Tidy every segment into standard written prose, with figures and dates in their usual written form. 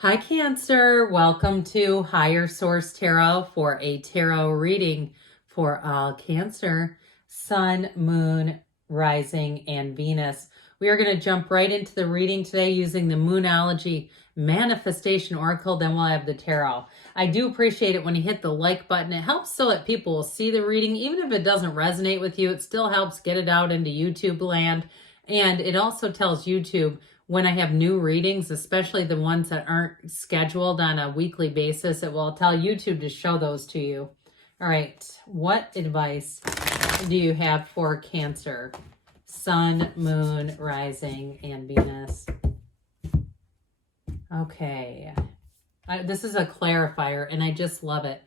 Hi, Cancer. Welcome to Higher Source Tarot for a tarot reading for all Cancer, Sun, Moon, Rising, and Venus. We are going to jump right into the reading today using the Moonology Manifestation Oracle. Then we'll have the tarot. I do appreciate it when you hit the like button. It helps so that people will see the reading. Even if it doesn't resonate with you, it still helps get it out into YouTube land. And it also tells YouTube when I have new readings, especially the ones that aren't scheduled on a weekly basis, it will tell YouTube to show those to you. All right, what advice do you have for Cancer? Sun, Moon, Rising, and Venus. Okay, this is a clarifier, and I just love it.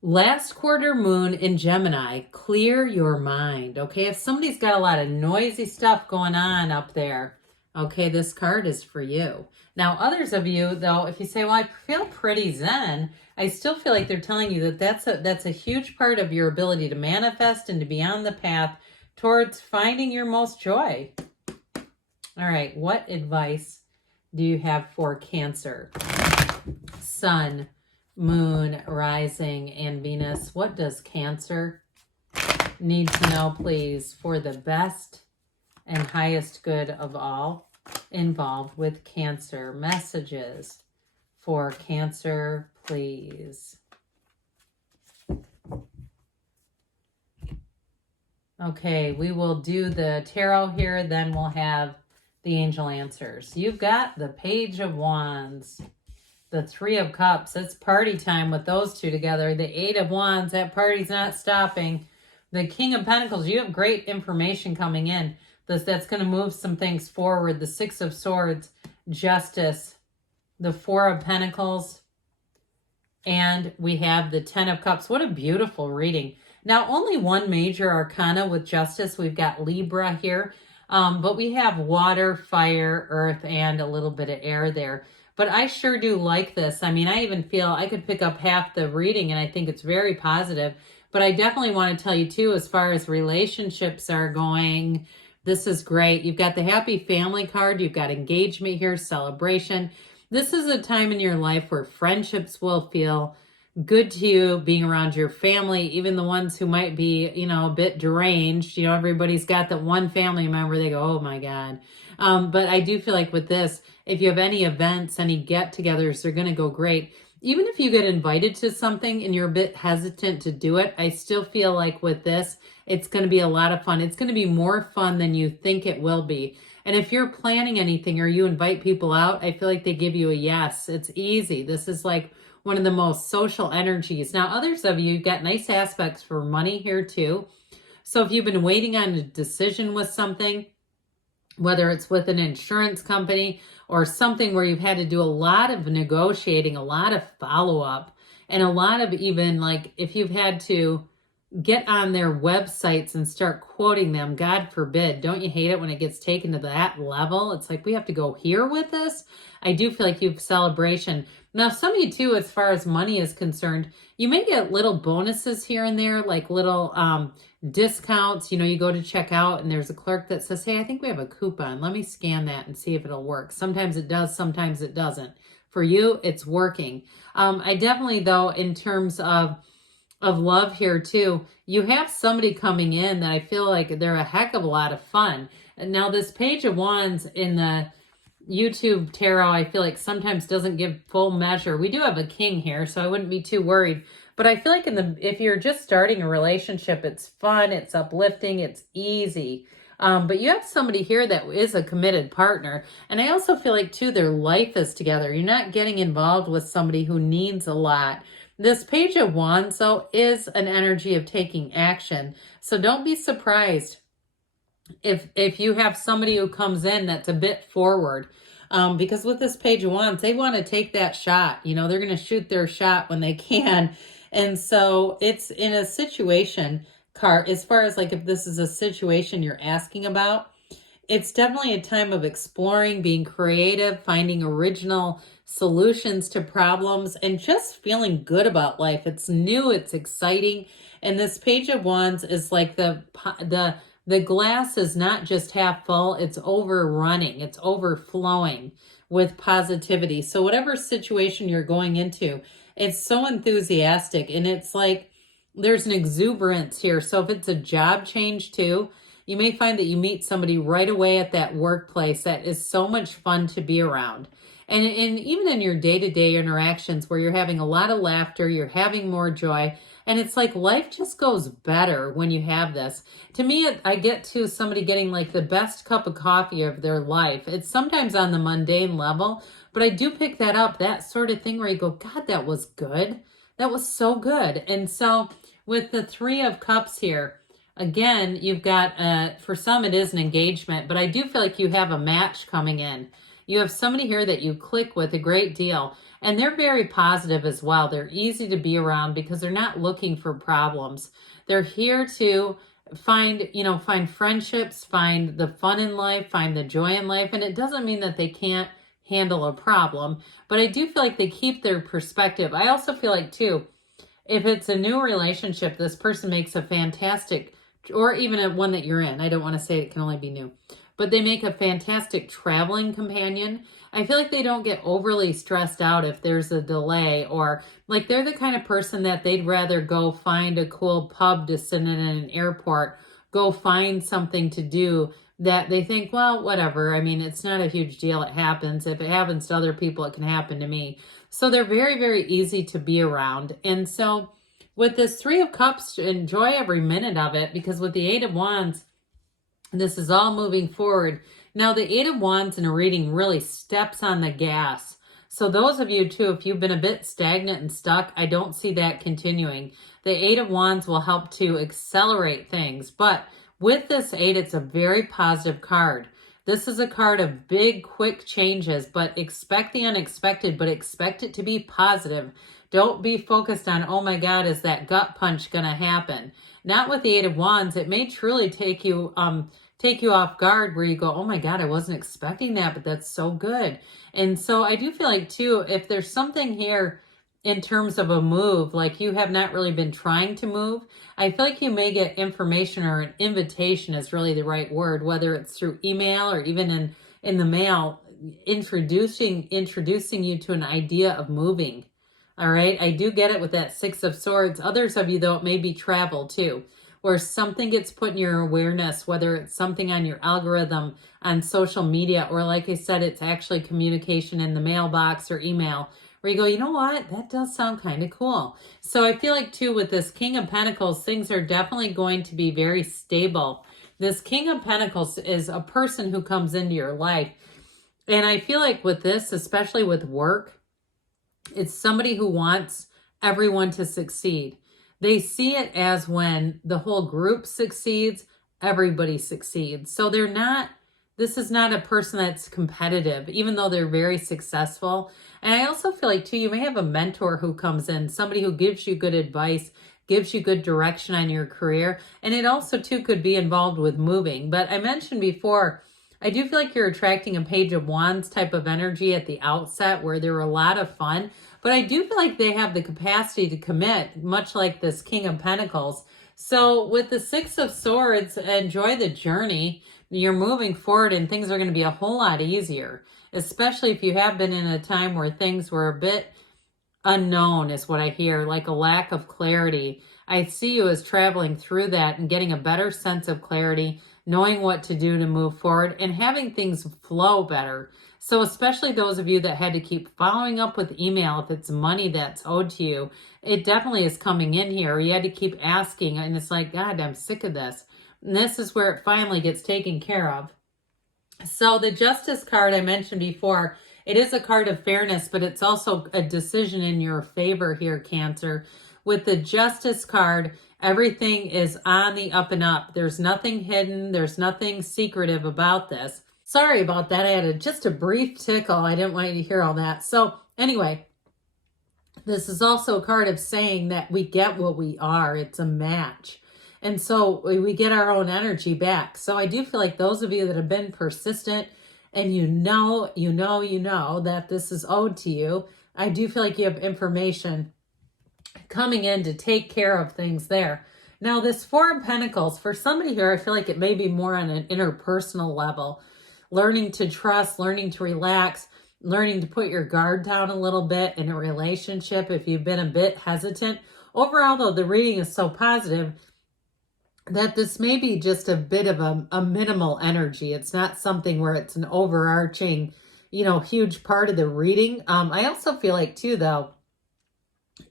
Last quarter moon in Gemini, clear your mind. Okay, if somebody's got a lot of noisy stuff going on up there, okay, this card is for you. Now, others of you, though, if you say, well, I feel pretty zen, I still feel like they're telling you that that's a huge part of your ability to manifest and to be on the path towards finding your most joy. All right, what advice do you have for Cancer? Sun, Moon, Rising, and Venus. What does Cancer need to know, please, for the best and highest good of all involved with Cancer? Messages for Cancer, please. Okay, we will do the tarot here, then we'll have the angel answers. You've got the Page of Wands, the Three of Cups. It's party time with those two together. The Eight of Wands, that party's not stopping. The King of Pentacles, you have great information coming in. That's going to move some things forward. The Six of Swords, Justice, the Four of Pentacles, and we have the Ten of Cups. What a beautiful reading. Now, only one major arcana with Justice. We've got Libra here, but we have water, fire, earth, and a little bit of air there. But I sure do like this. I mean, I even feel I could pick up half the reading, and I think it's very positive. But I definitely want to tell you, too, as far as relationships are going, this is great. You've got the happy family card. You've got engagement here, celebration. This is a time in your life where friendships will feel good to you, being around your family, even the ones who might be, a bit deranged. Everybody's got that one family member, they go, oh my God. But I do feel like with this, if you have any events, any get-togethers, they're going to go great. Even if you get invited to something and you're a bit hesitant to do it, I still feel like with this, it's going to be a lot of fun. It's going to be more fun than you think it will be. And if you're planning anything or you invite people out, I feel like they give you a yes. It's easy. This is like one of the most social energies. Now, others of you, you've got nice aspects for money here too. So if you've been waiting on a decision with something, whether it's with an insurance company or something where you've had to do a lot of negotiating, a lot of follow-up, and a lot of even like if you've had to get on their websites and start quoting them, God forbid, don't you hate it when it gets taken to that level? It's like, we have to go here with this. I do feel like you have celebration. Now, some of you too, as far as money is concerned, you may get little bonuses here and there, like little discounts. You go to check out and there's a clerk that says, hey, I think we have a coupon. Let me scan that and see if it'll work. Sometimes it does, sometimes it doesn't. For you, it's working. I definitely, though, in terms of love here too, you have somebody coming in that I feel like they're a heck of a lot of fun. And now this Page of Wands in the YouTube tarot, I feel like sometimes doesn't give full measure. We do have a king here, so I wouldn't be too worried. But I feel like if you're just starting a relationship, it's fun, it's uplifting, it's easy. But you have somebody here that is a committed partner. And I also feel like too, their life is together. You're not getting involved with somebody who needs a lot. This Page of Wands, though, is an energy of taking action. So don't be surprised if you have somebody who comes in that's a bit forward. Because with this Page of Wands, they want to take that shot. They're going to shoot their shot when they can. And so it's in a situation card, as far as like if this is a situation you're asking about, it's definitely a time of exploring, being creative, finding original solutions to problems, and just feeling good about life. It's new, it's exciting. And this Page of Wands is like the glass is not just half full, it's overrunning, it's overflowing with positivity. So whatever situation you're going into, it's so enthusiastic, and it's like there's an exuberance here. So if it's a job change too, you may find that you meet somebody right away at that workplace that is so much fun to be around. And even in your day-to-day interactions where you're having a lot of laughter, you're having more joy, and it's like life just goes better when you have this. To me, I get to somebody getting like the best cup of coffee of their life. It's sometimes on the mundane level, but I do pick that up, that sort of thing where you go, God, that was good. That was so good. And so with the Three of Cups here, again, you've got, for some it is an engagement, but I do feel like you have a match coming in. You have somebody here that you click with a great deal, and they're very positive as well. They're easy to be around because they're not looking for problems. They're here to find friendships, find the fun in life, find the joy in life, and it doesn't mean that they can't handle a problem, but I do feel like they keep their perspective. I also feel like too, if it's a new relationship, this person makes a fantastic, or even one that you're in, I don't want to say it can only be new, but they make a fantastic traveling companion. I feel like they don't get overly stressed out if there's a delay, or like they're the kind of person that they'd rather go find a cool pub to sit in an airport, go find something to do that they think, well, whatever. I mean, it's not a huge deal. It happens. If it happens to other people, it can happen to me. So they're very, very easy to be around. And so with this Three of Cups, enjoy every minute of it, because with the Eight of Wands, this is all moving forward. Now, the Eight of Wands in a reading really steps on the gas. So those of you too, if you've been a bit stagnant and stuck, I don't see that continuing. The Eight of Wands will help to accelerate things. But with this Eight, it's a very positive card. This is a card of big, quick changes, but expect the unexpected, but expect it to be positive. Don't be focused on, oh my God, is that gut punch going to happen? Not with the Eight of Wands. It may truly take you off guard, where you go, oh my God, I wasn't expecting that, but that's so good. And so I do feel like too, if there's something here in terms of a move, like you have not really been trying to move, I feel like you may get information, or an invitation is really the right word, whether it's through email or even in the mail, introducing you to an idea of moving. All right. I do get it with that Six of Swords. Others of you, though, it may be travel too, or something gets put in your awareness, whether it's something on your algorithm on social media, or like I said, it's actually communication in the mailbox or email, where you go, you know what, that does sound kind of cool. So I feel like too, with this King of Pentacles, things are definitely going to be very stable. This King of Pentacles is a person who comes into your life. And I feel like with this, especially with work, it's somebody who wants everyone to succeed. They see it as when the whole group succeeds, everybody succeeds. So this is not a person that's competitive, even though they're very successful. And I also feel like too, you may have a mentor who comes in, somebody who gives you good advice, gives you good direction on your career. And it also too could be involved with moving. But I mentioned before, I do feel like you're attracting a Page of Wands type of energy at the outset, where they're a lot of fun. But I do feel like they have the capacity to commit, much like this King of Pentacles. So with the Six of Swords, enjoy the journey. You're moving forward, and things are going to be a whole lot easier, especially if you have been in a time where things were a bit unknown, is what I hear, like a lack of clarity. I see you as traveling through that and getting a better sense of clarity, knowing what to do to move forward, and having things flow better. So especially those of you that had to keep following up with email, if it's money that's owed to you, it definitely is coming in here. You had to keep asking, and it's like, God, I'm sick of this. And this is where it finally gets taken care of. So the Justice card I mentioned before, it is a card of fairness, but it's also a decision in your favor here, Cancer. With the Justice card, everything is on the up and up. There's nothing hidden. There's nothing secretive about this. Sorry about that. I had just a brief tickle. I didn't want you to hear all that. So anyway, this is also a card of saying that we get what we are. It's a match. And so we get our own energy back. So I do feel like those of you that have been persistent, and you know that this is owed to you, I do feel like you have information coming in to take care of things there. Now, this Four of Pentacles, for somebody here, I feel like it may be more on an interpersonal level, learning to trust, learning to relax. learning to put your guard down a little bit in a relationship if you've been a bit hesitant. Overall, though, the reading is so positive that this may be just a bit of a minimal energy. It's not something where it's an overarching, huge part of the reading. I also feel like, too, though,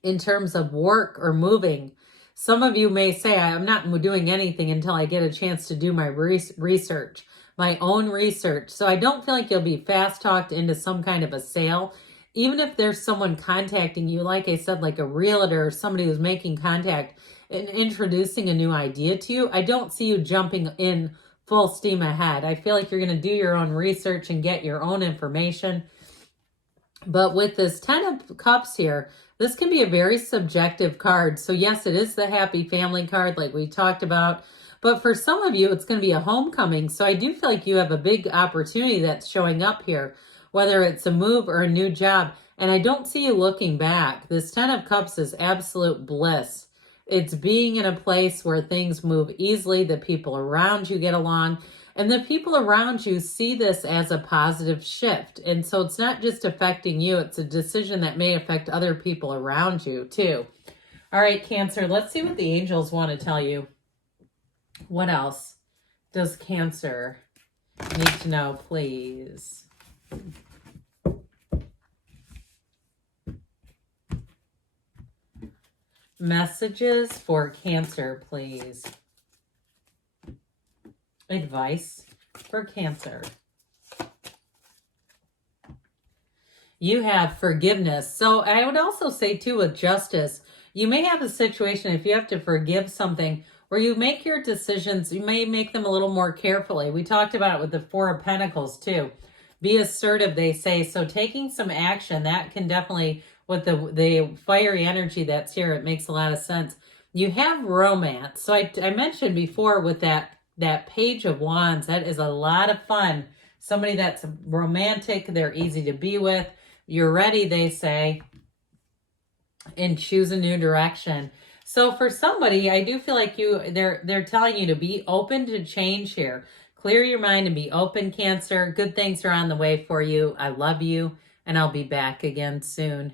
in terms of work or moving, some of you may say, I'm not doing anything until I get a chance to do my research, my own research. So I don't feel like you'll be fast talked into some kind of a sale. Even if there's someone contacting you, like I said, like a realtor or somebody who's making contact and introducing a new idea to you, I don't see you jumping in full steam ahead. I feel like you're going to do your own research and get your own information. But with this 10 of Cups here, this can be a very subjective card. So yes, it is the happy family card like we talked about. But for some of you, it's going to be a homecoming. So I do feel like you have a big opportunity that's showing up here, whether it's a move or a new job. And I don't see you looking back. This 10 of Cups is absolute bliss. It's being in a place where things move easily, the people around you get along, and the people around you see this as a positive shift. And so it's not just affecting you, it's a decision that may affect other people around you too. All right, Cancer, let's see what the angels want to tell you. What else does Cancer need to know, please? Messages for Cancer, please. Advice for Cancer. You have forgiveness. So I would also say too, with justice, you may have a situation if you have to forgive something where you make your decisions, you may make them a little more carefully. We talked about it with the Four of Pentacles too. Be assertive, they say. So taking some action, that can definitely, with the fiery energy that's here, it makes a lot of sense. You have romance. So I mentioned before with that Page of Wands, that is a lot of fun. Somebody that's romantic, they're easy to be with. You're ready, they say, and choose a new direction. So for somebody, I do feel like they're telling you to be open to change here. Clear your mind and be open, Cancer. Good things are on the way for you. I love you, and I'll be back again soon.